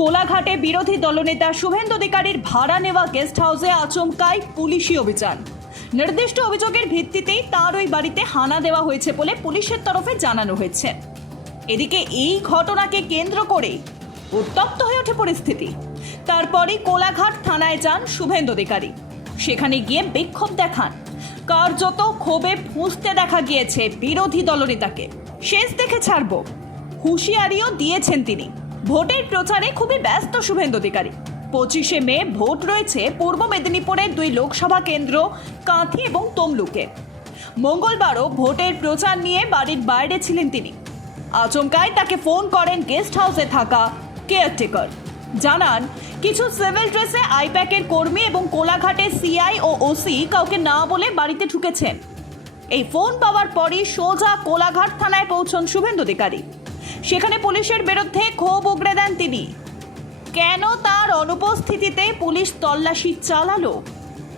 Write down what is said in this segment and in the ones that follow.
কোলাঘাটে বিরোধী দলনেতা শুভেন্দু অধিকারীর ভাড়া নেওয়া গেস্ট হাউসে আচমকায় পুলিশি অভিযান। নির্দিষ্ট অভিযোগের ভিত্তিতেই তার ওই বাড়িতে হানা দেওয়া হয়েছে বলে পুলিশের তরফে জানানো হয়েছে। এদিকে এই ঘটনাকে কেন্দ্র করে উত্তপ্ত হয়ে ওঠে পরিস্থিতি। তারপরই কোলাঘাট থানায় যান শুভেন্দু অধিকারী। সেখানে গিয়ে বিক্ষোভ দেখান। কার্যত ক্ষোভে ফুঁসতে দেখা গিয়েছে বিরোধী দলনেতাকে। শেষ দেখে ছাড়ব। হুঁশিয়ারিও দিয়েছেন তিনি। ভোটের প্রচারে খুবই ব্যস্ত শুভেন্দু অধিকারী। পঁচিশে মে ভোট রয়েছে পূর্ব মেদিনীপুরের দুই লোকসভা কেন্দ্র, কাঁথি এবং তমলুকে। মঙ্গলবারও ভোটের প্রচার নিয়ে বাড়ির বাইরে ছিলেন তিনি। আচমকায় তাকে ফোন করেন গেস্ট হাউসে থাকা কেয়ারটেকার। জানান, কিছু সিভিল ড্রেসে আইপ্যাকের কর্মী এবং কোলাঘাটে সিআই ও ওসি কাউকে না বলে বাড়িতে ঢুকেছেন। এই ফোন পাওয়ার পরই সোজা কোলাঘাট থানায় পৌঁছন শুভেন্দু অধিকারী। সেখানে পুলিশের বিরুদ্ধে ক্ষোভ উগড়ে দেন তিনি। কেন তার অনুপস্থিতিতে পুলিশ তল্লাশি চালালো?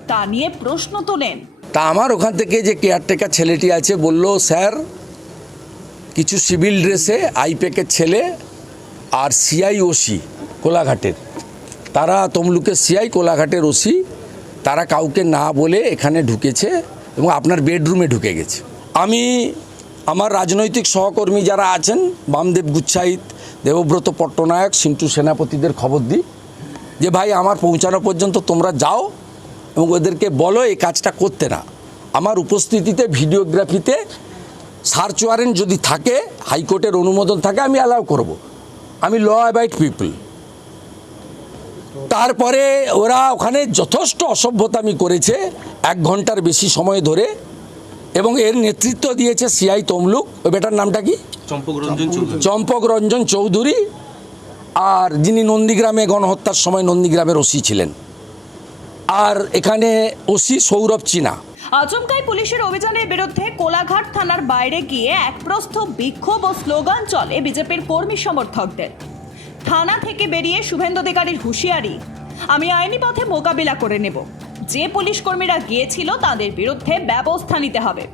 তা নিয়ে প্রশ্ন তোলেন। তা আমার ওখান থেকে যে কেয়ারটেকার ছেলেটি আছে বলল, স্যার, কিছু সিভিল ড্রেসে আইপ্যাকের ছেলে আর সিআই ওসি কোলাঘাটের। তারা তমলুকের সিআই কোলাঘাটের ওসি, তারা কাউকে না বলে এখানে ঢুকেছে এবং আপনার বেডরুমে ঢুকে গেছে। আমি আমার রাজনৈতিক সহকর্মী যারা আছেন, বামদেব গুচ্ছাইত, দেবব্রত পট্টনায়ক, সিন্টু সেনাপতিদের খবর দিই যে, ভাই, আমার পৌঁছানো পর্যন্ত তোমরা যাও এবং ওদেরকে বলো এই কাজটা করতে না। আমার উপস্থিতিতে, ভিডিওগ্রাফিতে সার্চ ওয়ারেন্ট যদি থাকে, হাইকোর্টের অনুমোদন থাকে, আমি অ্যালাউ করব। আমি ল অ্যাবাইড পিপল। তারপরে ওরা ওখানে যথেষ্ট অসভ্যতামি করেছে, এক ঘণ্টার বেশি সময় ধরে। এবং এর নেতৃত্ব দিয়েছে সিআই তমলুক। ওই বেটার নামটা কি? চম্পক রঞ্জন চৌধুরী। চম্পক রঞ্জন চৌধুরী আর যিনি নন্দীগ্রামে গণহত্যার সময় নন্দীগ্রামের ওসি ছিলেন। আর এখানে ওসি সৌরভ চিনা। আচমকাই পুলিশের অভিযানের বিরুদ্ধে কোলাঘাট থানার বাইরে গিয়ে এক প্রস্থ বিক্ষোভ ও স্লোগান চলে বিজেপির কর্মী সমর্থকদের। থানা থেকে বেরিয়ে শুভেন্দু অধিকারীর হুঁশিয়ারি আমি আইনি পথে মোকাবিলা করে নেব। যে পুলিশ কর্মীরা গিয়েছিল তাদের বিরুদ্ধে ব্যবস্থা নিতে হবে।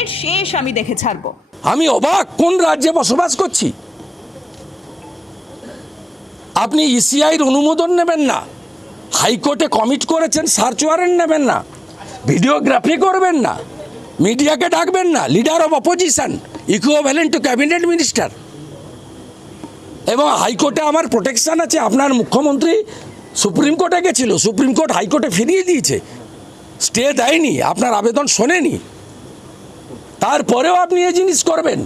এর শেষ আমি দেখে ছাড়বো। আমি অবাক, কোন রাজ্যে বসবাস করছি? আপনি ইসিআইর অনুমোদন নেবেন না। হাইকোর্টে কমিট করেছেন সার্চ ওয়ারেন্ট নেবেন না। ভিডিওগ্রাফি করবেন না। মিডিয়াকে ডাকবেন না। Leader of opposition equivalent to cabinet minister এবং হাইকোর্টে আমার প্রোটেকশন আছে, আপনার মুখ্যমন্ত্রী সুপ্রিম কোর্টে গেছিল, সুপ্রিম কোর্ট হাইকোর্টে ফিরিয়ে দিয়েছে। স্টে দেয়নি, আপনার আবেদন শোনেনি। তারপরেও আপনি এই জিনিস করবেন।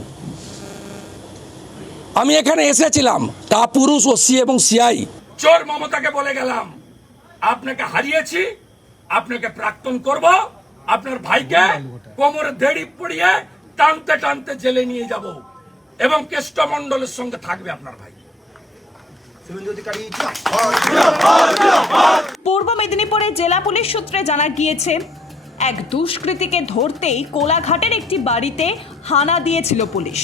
আমি এখানে এসেছিলাম, তা পুরুষ ও ওসি এবং সিআই। চোর মমতাকে বলে গেলাম, আপনাকে হারিয়েছি, আপনাকে প্রাক্তন করব, আপনার ভাইকে কোমরে দেড়ি পড়িয়ে টানতে টানতে জেলে নিয়ে যাব এবং কেষ্টমণ্ডলের সঙ্গে থাকবে আপনার ভাই। পূর্ব মেদিনীপুরের জেলা পুলিশ সূত্রে জানা গিয়েছে, এক দুষ্কৃতীকে ধরতেই কোলাঘাটের একটি বাড়িতে হানা দিয়েছিল পুলিশ।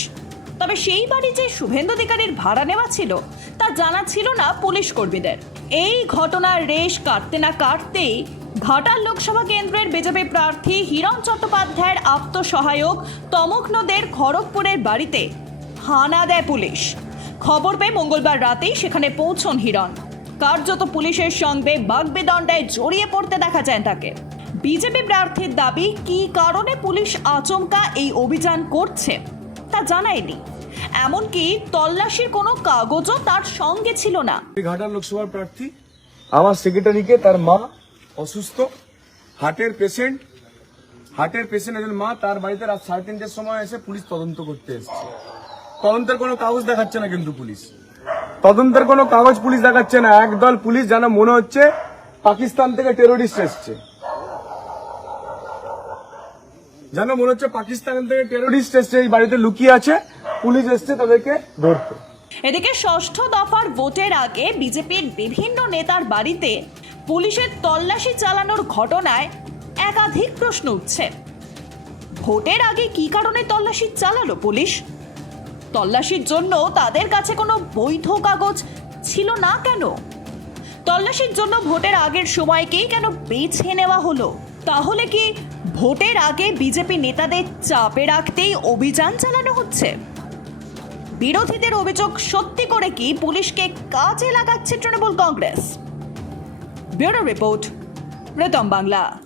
তবে সেই বাড়ি যে শুভেন্দু অধিকারীর ভাড়া নেওয়া ছিল, তা জানা ছিল না পুলিশ কর্মীদের। এই ঘটনার রেশ কাটতে না কাটতেই ঘাটাল লোকসভা কেন্দ্রের বিজেপি প্রার্থী হিরণ চট্টোপাধ্যায়ের আত্মসহায়ক তমকনদের খড়গপুরের বাড়িতে হানা দেয় পুলিশ। খবর পেয়ে মঙ্গলবার রাতেই সেখানে পৌঁছন হিরণ। কার্যত পুলিশের সঙ্গে বাগবিদণ্ডায় জড়িয়ে পড়তে দেখা যায় তাকে। বিজেপি প্রার্থীর দাবি, কী কারণে পুলিশ আচমকা এই অভিযান করছে, তা জানায়নি। এমনকি তল্লাশির কোনো কাগজও তার সঙ্গে ছিল না। ঘাটাল লোকসভার প্রার্থী, আমার সেক্রেটারিকে তার মা অসুস্থ, হার্টের পেশেন্ট হার্টের পেশেন্ট একজন মা, তার বাড়িতে রাত সাড়ে তিনটের সময় এসে পুলিশ তদন্ত করতে এসেছে। তদন্তের কোনো কাগজ দেখাচ্ছে না কিন্তু পুলিশ। তদন্তের কোনো কাগজ পুলিশ দেখাচ্ছে না। একদল পুলিশ যেন মনে হচ্ছে পাকিস্তান থেকে টেরোরিস্ট এসছে। যেন মনে হচ্ছে পাকিস্তান থেকে টেরোরিস্ট এসছে, এই বাড়িতে লুকিয়ে আছে, পুলিশ এসছে তাদেরকে ধরতে। এদিকে ষষ্ঠ দফার ভোটের আগে বিজেপির বিভিন্ন নেতার বাড়িতে পুলিশের তল্লাশি চালানোর ঘটনায় একাধিক প্রশ্ন উঠছে। ভোটের আগে কি কারণে তল্লাশি চালালো পুলিশ? তল্লাশির জন্য তাদের কাছে কোনো বৈধ কাগজ ছিল না কেন? তল্লাশির জন্য ভোটের আগের সময়কেই কেন বেছে নেওয়া হলো? তাহলে কি ভোটের আগে বিজেপি নেতাদের চাপে রাখতেই অভিযান চালানো হচ্ছে? বিরোধীদের অভিযোগ সত্যি করে কি পুলিশকে কাজে লাগাচ্ছে তৃণমূল কংগ্রেস? ব্যুরো রিপোর্ট প্রথম বাংলা।